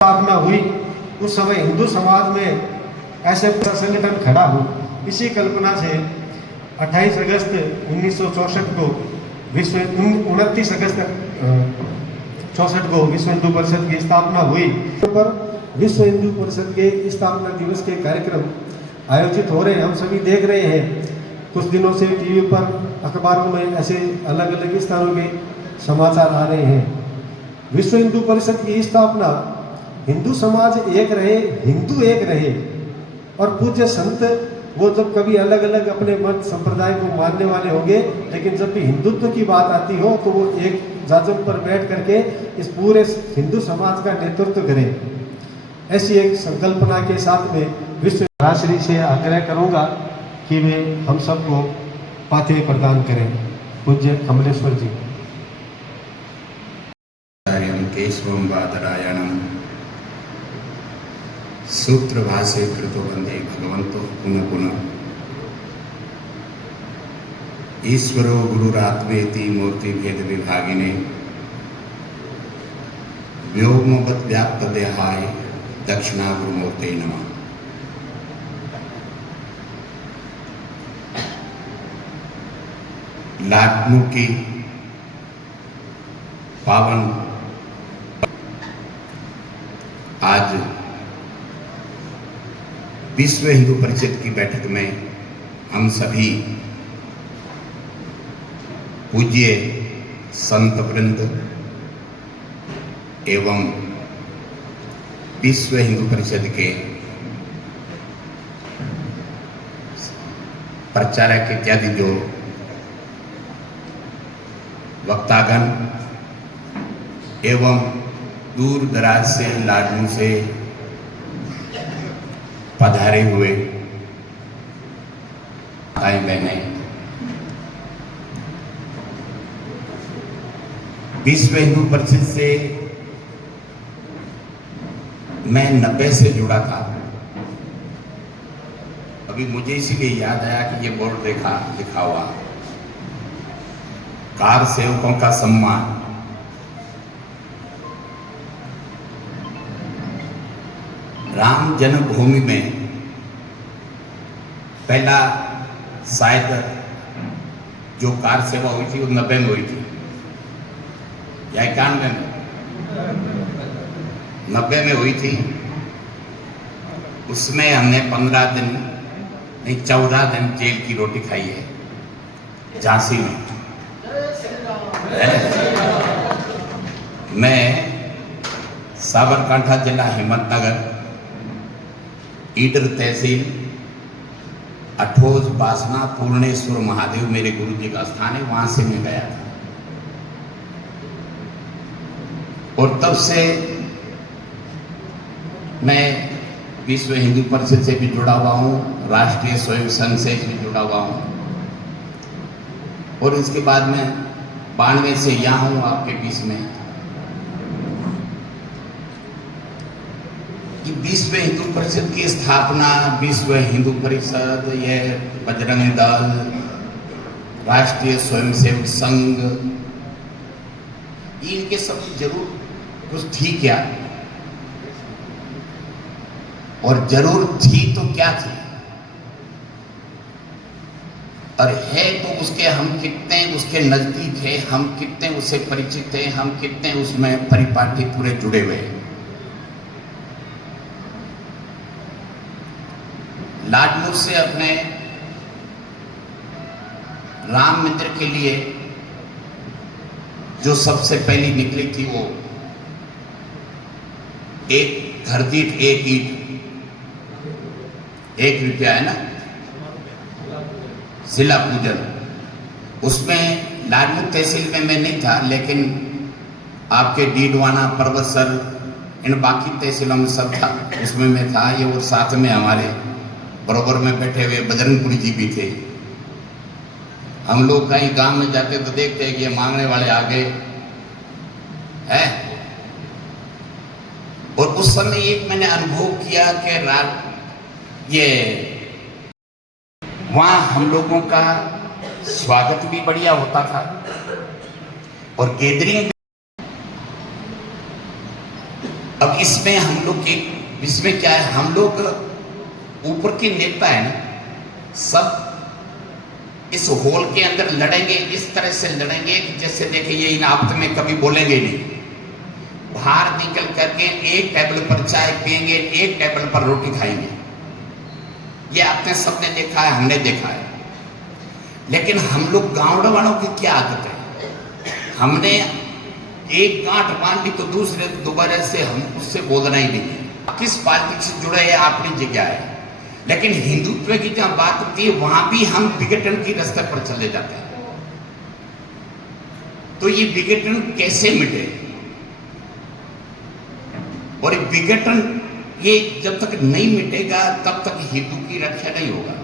स्थापना हुई उस समय हिंदू समाज में ऐसे संगठन खड़ा हो, इसी कल्पना से 28 अगस्त 1964 को 29 अगस्त 64 को विश्व हिंदू परिषद की स्थापना हुई। पर विश्व हिंदू परिषद के स्थापना दिवस के कार्यक्रम आयोजित हो रहे हैं, हम सभी देख रहे हैं। कुछ दिनों से टीवी पर, अखबारों में ऐसे अलग अलग स्थानों के समाचार आ रहे हैं। विश्व हिंदू परिषद की स्थापना, हिंदू समाज एक रहे, हिंदू एक रहे, और पूज्य संत वो जब कभी अलग अलग अपने मत संप्रदाय को मानने वाले होंगे, लेकिन जब भी हिंदुत्व की बात आती हो तो वो एक जाजम पर बैठ करके इस पूरे हिंदू समाज का नेतृत्व करें। ऐसी एक संकल्पना के साथ में विश्व राश्री से आग्रह करूंगा कि वे हम सबको पाते प्रदान करें। पूज्य कमलेश्वर जी। केशवं बादरायणं सूत्र भाष्य कृतो वंदे भगवन्तो पुनः पुनः। ईश्वरो गुरुरात्मेति मूर्ति भेद विभागिने व्योमवत् व्याप्त देहाय दक्षिणागुरुमूर्ते नमः। लाटमू की पावन आज विश्व हिंदू परिषद की बैठक में हम सभी पूज्य संत वृंद एवं विश्व हिंदू परिषद के प्रचारक इत्यादि जो वक्तागण एवं दूर दराज से, लाडनू से पधारे हुए भाई बहने, विश्व हिंदू परिषद से मैं 90 से जुड़ा था। अभी मुझे इसीलिए याद आया कि ये बोर्ड लिखा हुआ कार सेवकों का सम्मान। राम जन्मभूमि में पहला शायद जो कार सेवा हुई थी वो 90 में हुई थी या 91 में, 90 में हुई थी। उसमें हमने 15 दिन नहीं 14 दिन जेल की रोटी खाई है झांसी में। मैं साबरकांठा जिला हिम्मतनगर ईडर तहसील अठोज बासना पूर्णेश्वर महादेव मेरे गुरु जी का स्थान है, वहां से मैं गया था। और तब से मैं विश्व हिंदू परिषद से भी जुड़ा हुआ हूँ, राष्ट्रीय स्वयं संघ से भी जुड़ा हुआ हूँ, और इसके बाद में 92 से यहाँ हूँ आपके बीच में। कि विश्व हिंदू परिषद की स्थापना, विश्व हिंदू परिषद, यह बजरंग दल, राष्ट्रीय स्वयंसेवक संघ, इनके सब जरूर कुछ थी क्या, और जरूर थी तो क्या थी, और है तो उसके हम कितने उसके नजदीक है, हम कितने उससे परिचित हैं, हम कितने उसमें परिपाटी पूरे जुड़े हुए हैं। लाडनू से अपने राम मंदिर के लिए जो सबसे पहली निकली थी वो एक घर दीठ एक ईंट, 1 रुपया है ना, शिला पूजन। उसमें लाडनू तहसील में मैं नहीं था, लेकिन आपके डीडवाना, परबतसर, इन बाकी तहसीलों में सब था, उसमें मैं था। ये और साथ में हमारे बराबर में बैठे हुए बजरंगपुरी जी भी थे। हम लोग कहीं गांव में जाते तो देखते हैं कि ये मांगने वाले आगे है। और उस समय एक मैंने अनुभव किया कि रात ये वहां हम लोगों का स्वागत भी बढ़िया होता था और गैदरिंग अब इसमें हम लोग के इसमें क्या है, हम लोग ऊपर के नेता है ना, सब इस हॉल के अंदर लड़ेंगे, इस तरह से लड़ेंगे कि जैसे देखिए ये इन आपस में कभी बोलेंगे नहीं। बाहर निकल करके एक टेबल पर चाय पिएंगे, एक टेबल पर रोटी खाएंगे। ये आपने सबने देखा है, हमने देखा है। लेकिन हम लोग गाँव वालों की क्या आदत है, हमने एक गांठ बांध ली तो दूसरे दोबारा से हम उससे बोलना ही नहीं। किस पार्टी से जुड़े हैं अपनी जगह है, लेकिन हिंदुत्व की जहां बात होती है वहां भी हम विघटन की रास्ते पर चले जाते हैं। तो ये विघटन कैसे मिटे, और ये विघटन ये जब तक नहीं मिटेगा तब तक हिंदू की रक्षा नहीं होगा।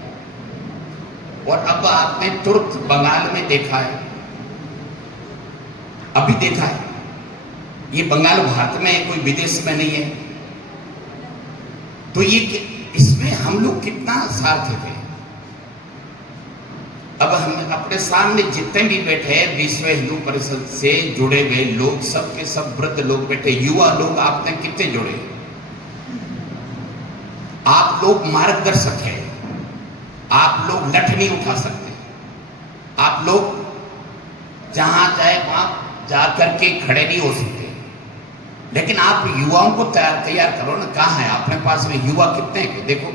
और अब आपने तुरंत बंगाल में देखा है, अभी देखा है, ये बंगाल भारत में है, कोई विदेश में नहीं है। तो ये इसमें हम लोग कितना सार्थक है। अब हम अपने सामने जितने भी बैठे हैं विश्व हिंदू परिषद से जुड़े हुए लोग, सब के सब वृद्ध लोग बैठे, युवा लोग, आपने कितने जुड़े, आप लोग मार्गदर्शक हैं, आप लोग लठ नहीं उठा सकते, आप लोग जहां जाए वहां जाकर के खड़े नहीं हो सकते। लेकिन आप युवाओं को तैयार करो ना, कहाँ है अपने पास में युवा कितने हैं देखो।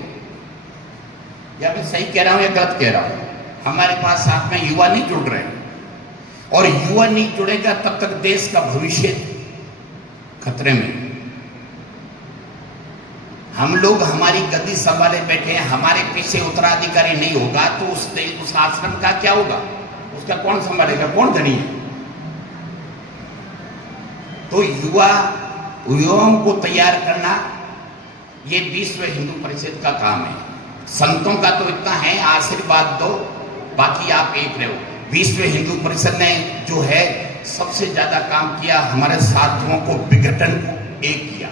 या मैं सही कह रहा हूं या गलत कह रहा हूं, हमारे पास साथ में युवा नहीं जुड़ रहे हैं, और युवा नहीं जुड़ेगा तब तक देश का भविष्य खतरे में। हम लोग हमारी गद्दी संभाले बैठे हैं, हमारे पीछे उत्तराधिकारी नहीं होगा तो उस आश्रम का क्या होगा, उसका कौन संभालेगा, कौन धनी है। तो युवाओं को तैयार करना ये विश्व हिंदू परिषद का काम है। संतों का तो इतना है, आशीर्वाद दो, बाकी आप एक रहो। विश्व हिंदू परिषद ने जो है सबसे ज्यादा काम किया, हमारे साथियों को विघटन को एक किया।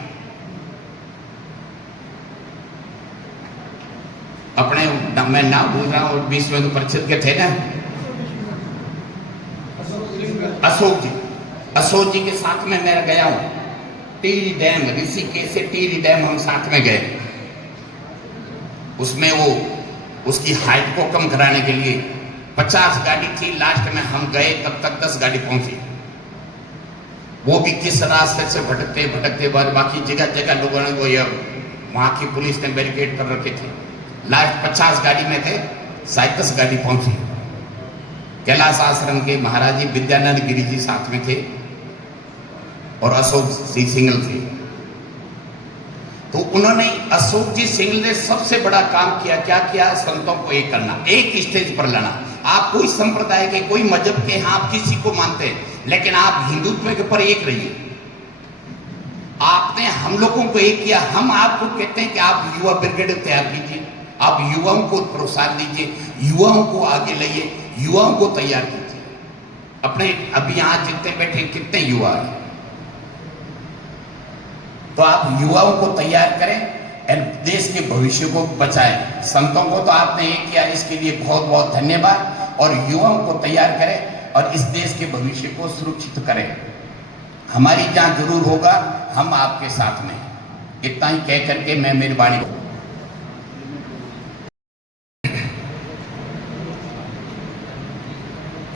अपने मैं ना भूल रहा हूं, विश्व हिंदू परिषद के थे ना अशोक जी के साथ में मैं गया हूं टिहरी डैम, ऋषिकेश से टिहरी डैम हम साथ में गए। उसमें वो उसकी हाइट को कम कराने के लिए 50 गाड़ी थी, लास्ट में हम गए तब तक 10 गाड़ी पहुंची। वो भी किस रास्ते से भटकते भटकते बाद बाकी जगह जगह लोगों ने वो वहां की पुलिस ने बैरिकेड कर रखे थे। लास्ट 50 गाड़ी में थे, शायद 10 गाड़ी पहुंची। कैलाश आश्रम के महाराज जी विद्यानंद गिरी जी साथ में थे और अशोक जी सिंगल थे। तो उन्होंने, अशोक जी सिंगल ने सबसे बड़ा काम किया, क्या किया, संतों को एक करना, एक स्टेज पर लाना। आप कोई संप्रदाय के, कोई मजहब के, हाँ आप किसी को मानते हैं, लेकिन आप हिंदुत्व के ऊपर एक रहिए। आपने हम लोगों को एक किया। हम आपको कहते हैं कि आप युवा ब्रिगेड तैयार कीजिए, आप युवाओं को प्रोत्साहन दीजिए, युवाओं को आगे लाइए, युवाओं को तैयार कीजिए। अपने अभी यहां जितने बैठे कितने युवा हैं, तो आप युवाओं को तैयार करें और देश के भविष्य को बचाएं। संतों को तो आपने एक किया, इसके लिए बहुत बहुत धन्यवाद। और युवाओं को तैयार करें और इस देश के भविष्य को सुरक्षित करें। हमारी जहां जरूर होगा, हम आपके साथ में। इतना ही कह करके मैं मेरी वाणी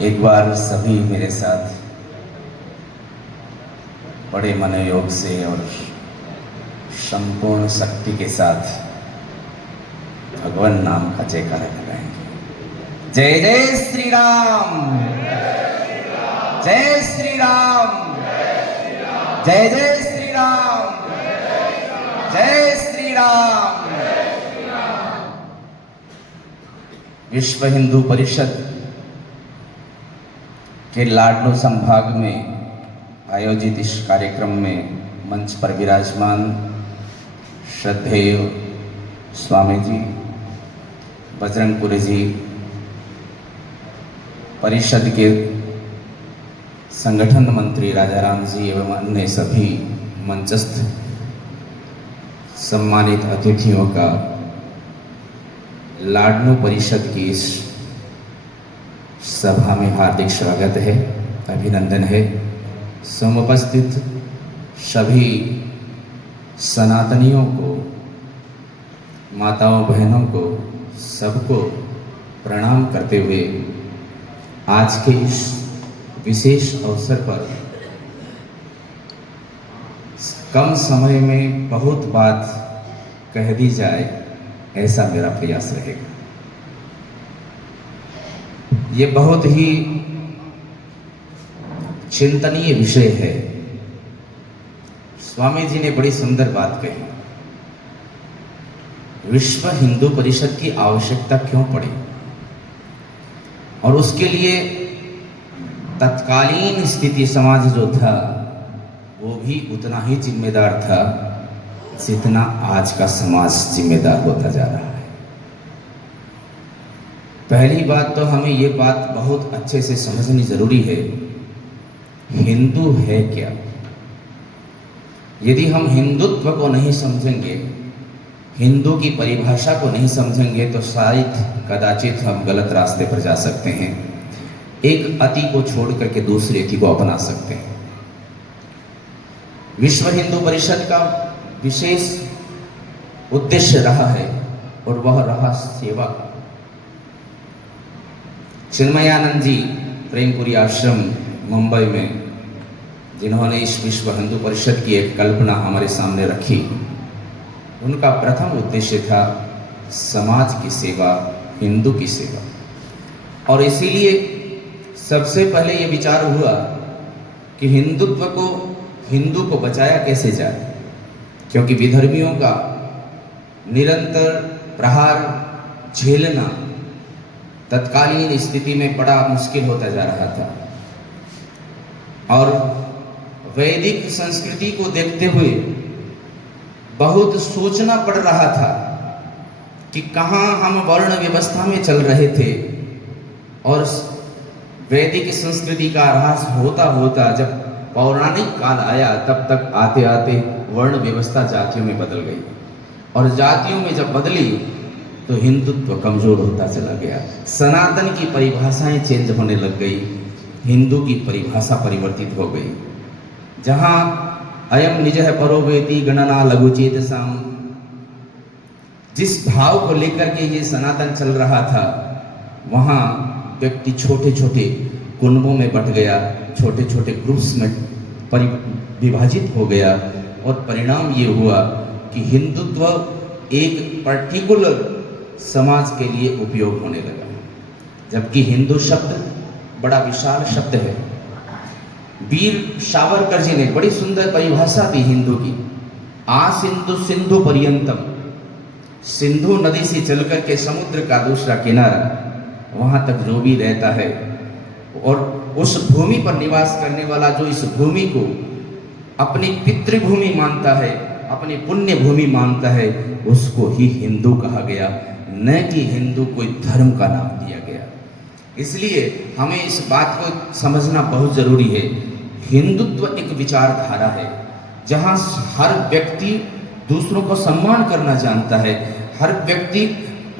एक बार सभी मेरे साथ बड़े मनोयोग से और संपूर्ण शक्ति के साथ भगवान नाम का जयकारा लगाएंगे। जय जय श्री राम, जय श्री राम, जय जय श्री राम, जय श्री राम। विश्व हिंदू परिषद के लाडलो संभाग में आयोजित इस कार्यक्रम में मंच पर विराजमान श्रद्धेय स्वामी जी, बजरंगपुरी जी, परिषद के संगठन मंत्री राजाराम जी एवं अन्य सभी मंचस्थ सम्मानित अतिथियों का लाडलो परिषद की इस सभा में हार्दिक स्वागत है, अभिनंदन है। समुपस्थित सभी सनातनियों को, माताओं बहनों को, सबको प्रणाम करते हुए आज के इस विशेष अवसर पर कम समय में बहुत बात कह दी जाए, ऐसा मेरा प्रयास रहेगा। ये बहुत ही चिंतनीय विषय है। स्वामी जी ने बड़ी सुंदर बात कही, विश्व हिंदू परिषद की आवश्यकता क्यों पड़ी, और उसके लिए तत्कालीन स्थिति समाज जो था वो भी उतना ही जिम्मेदार था जितना आज का समाज जिम्मेदार होता जा रहा है। पहली बात तो हमें ये बात बहुत अच्छे से समझनी जरूरी है, हिंदू है क्या। यदि हम हिंदुत्व को नहीं समझेंगे, हिंदू की परिभाषा को नहीं समझेंगे, तो शायद कदाचित हम गलत रास्ते पर जा सकते हैं, एक अति को छोड़ करके दूसरे अति को अपना सकते हैं। विश्व हिंदू परिषद का विशेष उद्देश्य रहा है और वह रहा सेवा। चिन्मयानंद जी प्रेमपुरी आश्रम मुंबई में, जिन्होंने इस विश्व हिंदू परिषद की एक कल्पना हमारे सामने रखी, उनका प्रथम उद्देश्य था समाज की सेवा, हिंदू की सेवा। और इसीलिए सबसे पहले ये विचार हुआ कि हिंदुत्व को, हिंदू को बचाया कैसे जाए, क्योंकि विधर्मियों का निरंतर प्रहार झेलना तत्कालीन स्थिति में बड़ा मुश्किल होता जा रहा था। और वैदिक संस्कृति को देखते हुए बहुत सोचना पड़ रहा था कि कहाँ हम वर्ण व्यवस्था में चल रहे थे, और वैदिक संस्कृति का ह्रास होता होता जब पौराणिक काल आया, तब तक आते आते वर्ण व्यवस्था जातियों में बदल गई, और जातियों में जब बदली तो हिंदुत्व कमजोर होता चला गया। सनातन की परिभाषाएं चेंज होने लग गई, हिंदू की परिभाषा परिवर्तित हो गई। जहाँ अयम निजः परो वेति गणना लघुचेतसाम, जिस भाव को लेकर के ये सनातन चल रहा था, वहाँ व्यक्ति छोटे छोटे कुनबों में बट गया, छोटे छोटे ग्रुप्स में विभाजित हो गया, और परिणाम ये हुआ कि हिंदुत्व एक पर्टिकुलर समाज के लिए उपयोग होने लगा, जबकि हिंदू शब्द बड़ा विशाल शब्द है। वीर सावरकर जी ने बड़ी सुंदर परिभाषा दी हिंदू की, आ सिंधु सिंधु पर्यंतम, सिंधु नदी से चलकर के समुद्र का दूसरा किनारा, वहां तक जो भी रहता है और उस भूमि पर निवास करने वाला, जो इस भूमि को अपनी पितृभूमि मानता है, अपनी पुण्य भूमि मानता है, उसको ही हिंदू कहा गया, न कि हिंदू कोई धर्म का नाम दिया गया। इसलिए हमें इस बात को समझना बहुत जरूरी है, हिंदुत्व एक विचारधारा है जहाँ हर व्यक्ति दूसरों को सम्मान करना जानता है, हर व्यक्ति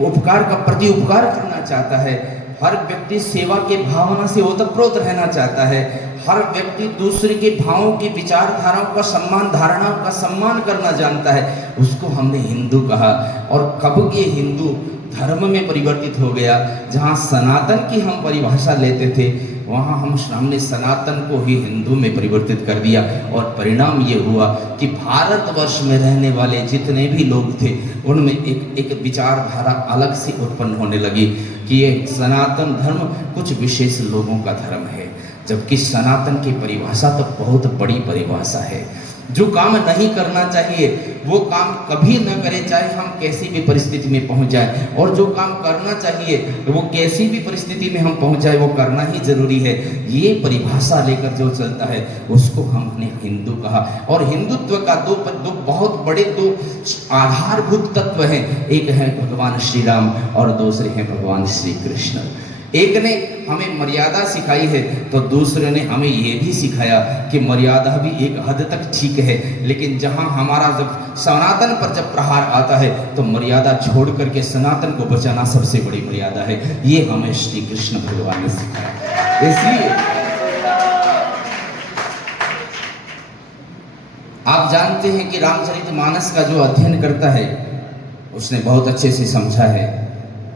उपकार का प्रति उपकार करना चाहता है, हर व्यक्ति सेवा के भावना से ओतप्रोत रहना चाहता है, हर व्यक्ति दूसरे के भावों की विचारधाराओं का सम्मान, धारणाओं का सम्मान करना जानता है, उसको हमने हिंदू कहा। और कब ये हिंदू धर्म में परिवर्तित हो गया, जहाँ सनातन की हम परिभाषा लेते थे, वहाँ हमने सनातन को ही हिंदू में परिवर्तित कर दिया, और परिणाम ये हुआ कि भारतवर्ष में रहने वाले जितने भी लोग थे, उनमें एक विचारधारा अलग से उत्पन्न होने लगी कि ये सनातन धर्म कुछ विशेष लोगों का धर्म है, जबकि सनातन की परिभाषा तो बहुत बड़ी परिभाषा है। जो काम नहीं करना चाहिए वो काम कभी न करें, चाहे हम कैसी भी परिस्थिति में पहुंच जाए, और जो काम करना चाहिए वो कैसी भी परिस्थिति में हम पहुंच जाए वो करना ही जरूरी है। ये परिभाषा लेकर जो चलता है उसको हमने हिंदू कहा। और हिंदुत्व का दो बहुत बड़े दो आधारभूत तत्व हैं, एक है भगवान श्री राम और दूसरे हैं भगवान श्री कृष्ण। एक ने हमें मर्यादा सिखाई है तो दूसरे ने हमें ये भी सिखाया कि मर्यादा भी एक हद तक ठीक है, लेकिन जहाँ हमारा जब सनातन पर जब प्रहार आता है तो मर्यादा छोड़ करके सनातन को बचाना सबसे बड़ी मर्यादा है। ये हमें श्री कृष्ण भगवान ने सिखाया। इसलिए आप जानते हैं कि रामचरितमानस का जो अध्ययन करता है उसने बहुत अच्छे से समझा है।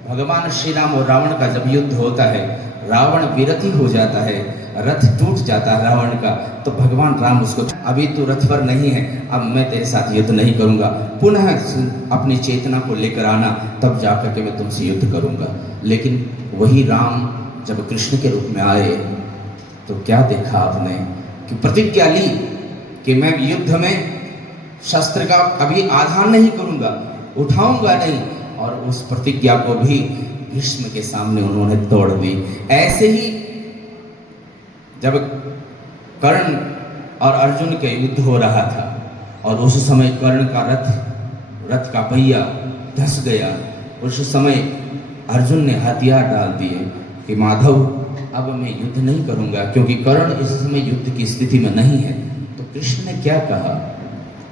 भगवान श्री राम और रावण का जब युद्ध होता है, रावण विरथी हो जाता है, रथ टूट जाता है रावण का, तो भगवान राम उसको, अभी तू रथ पर नहीं है, अब मैं तेरे साथ युद्ध नहीं करूंगा, पुनः अपनी चेतना को लेकर आना, तब जाकर के मैं तुमसे युद्ध करूंगा। लेकिन वही राम जब कृष्ण के रूप में आए तो क्या देखा आपने कि प्रतिज्ञा ली कि मैं युद्ध में शस्त्र का कभी आधार नहीं करूंगा, उठाऊंगा नहीं, और उस प्रतिज्ञा को भी भीष्म के सामने उन्होंने तोड़ दी। ऐसे ही जब कर्ण और अर्जुन के युद्ध हो रहा था और उस समय कर्ण का रथ का पहिया धस गया, उस समय अर्जुन ने हथियार डाल दिए कि माधव अब मैं युद्ध नहीं करूंगा, क्योंकि कर्ण इस समय युद्ध की स्थिति में नहीं है। तो कृष्ण ने क्या कहा?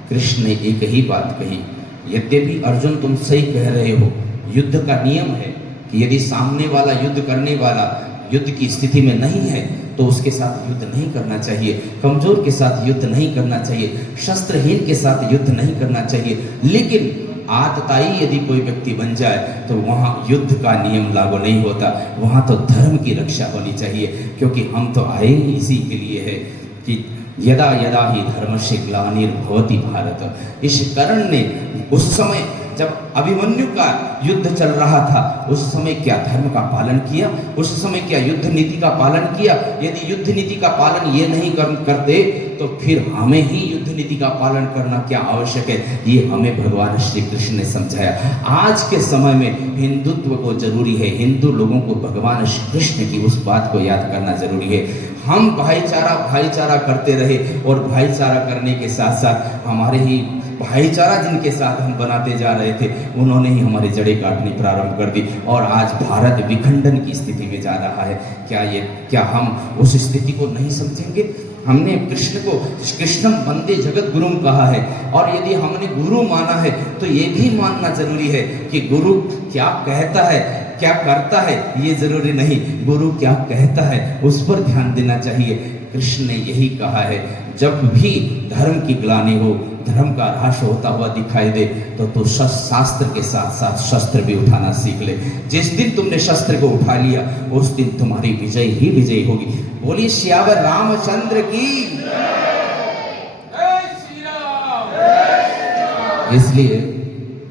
कृष्ण ने एक ही बात कही, यद्यपि अर्जुन तुम सही कह रहे हो, युद्ध का नियम है कि यदि सामने वाला युद्ध करने वाला युद्ध की स्थिति में नहीं है तो उसके साथ युद्ध नहीं करना चाहिए, कमजोर के साथ युद्ध नहीं करना चाहिए, शस्त्रहीन के साथ युद्ध नहीं करना चाहिए। लेकिन आतताई यदि कोई व्यक्ति बन जाए तो वहाँ युद्ध का नियम लागू नहीं होता, वहाँ तो धर्म की रक्षा होनी चाहिए, क्योंकि हम तो आए ही इसी के लिए है कि यदा यदा ही धर्मस्य ग्लानिर्भवति भारत। इस कर्ण ने उस समय जब अभिमन्यु का युद्ध चल रहा था, उस समय क्या धर्म का पालन किया? उस समय क्या युद्ध नीति का पालन किया? यदि युद्ध नीति का पालन ये नहीं करते तो फिर हमें ही युद्ध नीति का पालन करना क्या आवश्यक है, ये हमें भगवान श्री कृष्ण ने समझाया। आज के समय में हिंदुत्व को जरूरी है, हिंदू लोगों को भगवान श्री कृष्ण की उस बात को याद करना जरूरी है। हम भाईचारा करते रहे और भाईचारा करने के साथ साथ हमारे ही भाईचारा जिनके साथ हम बनाते जा रहे थे, उन्होंने ही हमारी जड़ें काटनी प्रारंभ कर दी और आज भारत विखंडन की स्थिति में जा रहा है। क्या हम उस स्थिति को नहीं समझेंगे? हमने कृष्ण को कृष्णम वंदे जगत गुरुम कहा है, और यदि हमने गुरु माना है तो ये भी मानना जरूरी है कि गुरु क्या कहता है, क्या करता है ये जरूरी नहीं, गुरु क्या कहता है उस पर ध्यान देना चाहिए। कृष्ण ने यही कहा है, जब भी धर्म की ग्लानि हो, धर्म का ह्रास होता हुआ दिखाई दे तो शास्त्र के साथ साथ शस्त्र भी उठाना सीख ले। जिस दिन तुमने शस्त्र को उठा लिया उस दिन तुम्हारी विजय ही विजय होगी। बोलिए श्यावर रामचंद्र की। इसलिए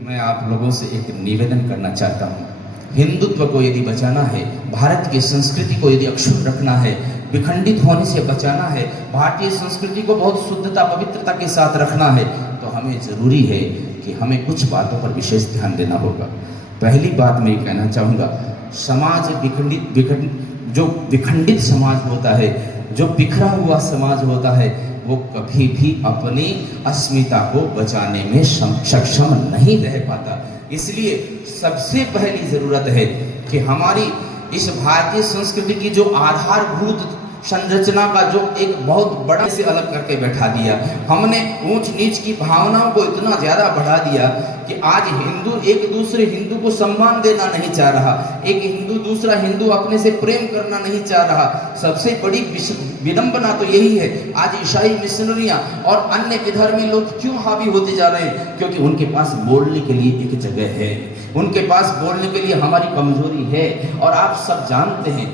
मैं आप लोगों से एक निवेदन करना चाहता हूँ, हिंदुत्व को यदि बचाना है, भारत की संस्कृति को यदि अक्षुण्ण रखना है, विखंडित होने से बचाना है, भारतीय संस्कृति को बहुत शुद्धता पवित्रता के साथ रखना है, तो हमें जरूरी है कि हमें कुछ बातों पर विशेष ध्यान देना होगा। पहली बात मैं ये कहना चाहूँगा, समाज जो विखंडित समाज होता है, जो बिखरा हुआ समाज होता है, वो कभी भी अपनी अस्मिता को बचाने में सक्षम नहीं रह पाता। इसलिए सबसे पहली जरूरत है कि हमारी इस भारतीय संस्कृति की जो आधारभूत संरचना का जो एक बहुत बड़ा से अलग करके बैठा दिया, हमने ऊंच नीच की भावनाओं को इतना ज्यादा बढ़ा दिया कि आज हिंदू एक दूसरे हिंदू को सम्मान देना नहीं चाह रहा, एक हिंदू दूसरा हिंदू अपने से प्रेम करना नहीं चाह रहा। सबसे बड़ी विडंबना तो यही है, आज ईसाई मिशनरियां और अन्य विधर्मी लोग क्यों हावी होते जा रहे हैं? क्योंकि उनके पास बोलने के लिए एक जगह है, उनके पास बोलने के लिए हमारी कमजोरी है। और आप सब जानते हैं,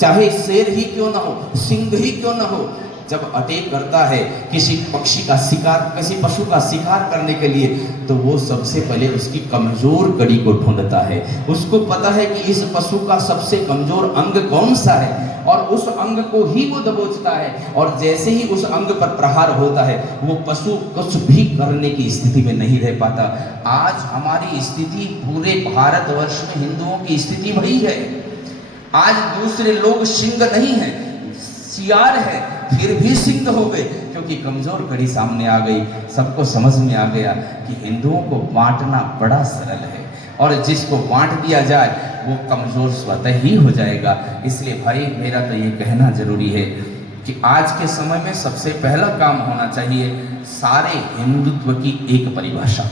चाहे शेर ही क्यों ना हो, सिंह ही क्यों ना हो, जब अटैक करता है किसी पक्षी का शिकार, किसी पशु का शिकार करने के लिए, तो वो सबसे पहले उसकी कमजोर कड़ी को ढूंढता है। उसको पता है कि इस पशु का सबसे कमजोर अंग कौन सा है, और उस अंग को ही वो दबोचता है। और जैसे ही उस अंग पर प्रहार होता है, वो पशु कुछ भी करने की स्थिति में नहीं रह पाता। आज हमारी स्थिति, पूरे भारतवर्ष में हिंदुओं की स्थिति वही है। आज दूसरे लोग सिंह नहीं है, सियार है, फिर भी सिंह हो गए, क्योंकि कमजोर कड़ी सामने आ गई। सबको समझ में आ गया कि हिंदुओं को बांटना बड़ा सरल है, और जिसको बांट दिया जाए वो कमजोर स्वतः ही हो जाएगा। इसलिए भाई, मेरा तो ये कहना जरूरी है कि आज के समय में सबसे पहला काम होना चाहिए, सारे हिंदुत्व की एक परिभाषा।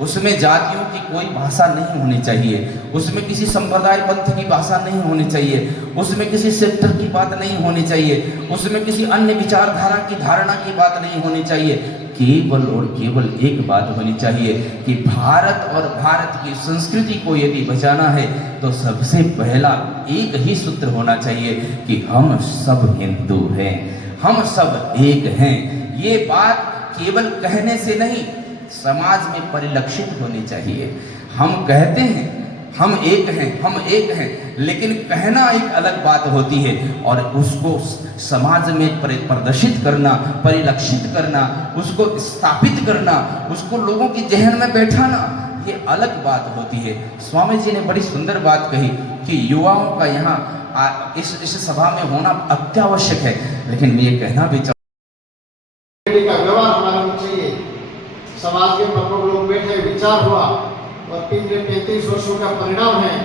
उसमें जातियों की कोई भाषा नहीं होनी चाहिए, उसमें किसी संप्रदाय पंथ की भाषा नहीं होनी चाहिए, उसमें किसी सेक्टर की बात नहीं होनी चाहिए, उसमें किसी अन्य विचारधारा की धारणा की बात नहीं होनी चाहिए। केवल और केवल एक बात होनी चाहिए कि भारत और भारत की संस्कृति को यदि बचाना है तो सबसे पहला एक ही सूत्र होना चाहिए कि हम सब हिंदू हैं, हम सब एक हैं। ये बात केवल कहने से नहीं, समाज में परिलक्षित होनी चाहिए। हम कहते हैं हम एक हैं, हम एक हैं, लेकिन कहना एक अलग बात होती है और उसको समाज में प्रदर्शित करना, परिलक्षित करना, उसको स्थापित करना, उसको लोगों की जहन में बैठाना, ये अलग बात होती है। स्वामी जी ने बड़ी सुंदर बात कही कि युवाओं का यहाँ इस सभा में होना अत्यावश्यक है, लेकिन मैं ये कहना भी का व्यवहार हमारा होना चाहिए। समाज के प्रमुख लोग बैठे, विचार हुआ और पिछले 35 वर्षों का परिणाम है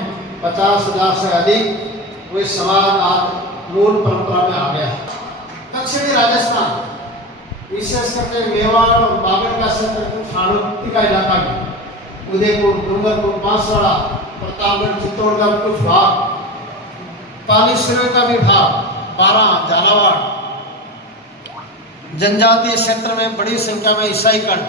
50,000 से अधिक वे समाज आज मूल परंपरा में आ गया। दक्षिणी राजस्थान, विशेष करके मेवाड़ और बागड़ का क्षेत्र छाणोत्ती का इलाका में, उदयपुर, डूंगरपुर, बांसवाड़ा, प्रतापगढ़, चित्तौड़गढ़ कुछ भाग, पालीश्वरी का भी भाग, बारा, झालावाड़, जनजातीय क्षेत्र में बड़ी संख्या में ईसाई कण